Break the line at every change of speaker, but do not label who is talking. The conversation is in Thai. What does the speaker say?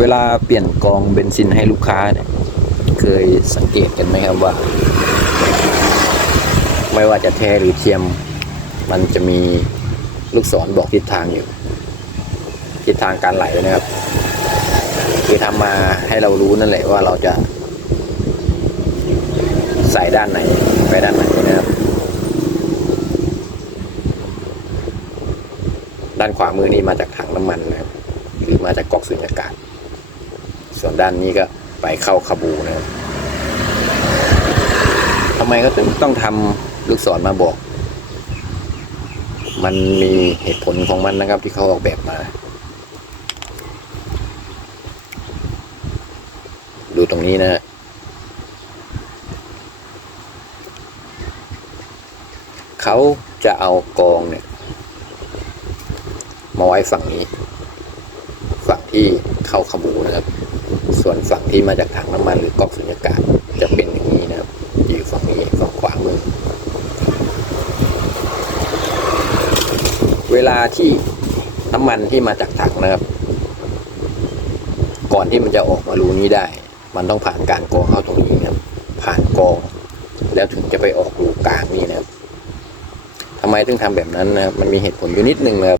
เวลาเปลี่ยนกองเบนซินให้ลูกค้าเนี่ยเคยสังเกตกันไหมครับว่า ไม่ว่าจะแท้หรือเทียม มันจะมีลูกศรบอกทิศทางอยู่ ทิศทางการไหลนะครับ คือทำมาให้เรารู้นั่นแหละว่าเราจะ ใส่ด้านไหนไปด้านไหนนะครับ ด้านขวามือนี่มาจากถังน้ำมันนะครับ หรือมาจากก๊อกสุญญากาศ ส่วนด้านนี้ก็ไปเข้าคาบูนะครับทำไมก็ถึงต้องทำลูกศรมาบอก มันมีเหตุผลของมันนะครับที่เขาออกแบบมา ดูตรงนี้นะฮะเขาจะเอากองเนี่ย มาไว้ฝั่งนี้ ฝั่งที่เข้าขบูนะครับ ส่วนฝั่งที่มาจากถังน้ำมันหรือก๊อกสุญญากาศจะเป็นอย่างนี้นะครับ อยู่ฝั่งนี้ฝั่งขวามือ เวลาที่น้ำมันที่มาจากถังนะครับ ก่อนที่มันจะออกมารูนี้ได้ มันต้องผ่านการกรองเข้าตรงนี้นะครับ ผ่านกรอง แล้วถึงจะไปออกรูกลางนี่นะครับทำไมถึงทำแบบนั้นนะครับ มันมีเหตุผลอยู่นิดนึงนะครับ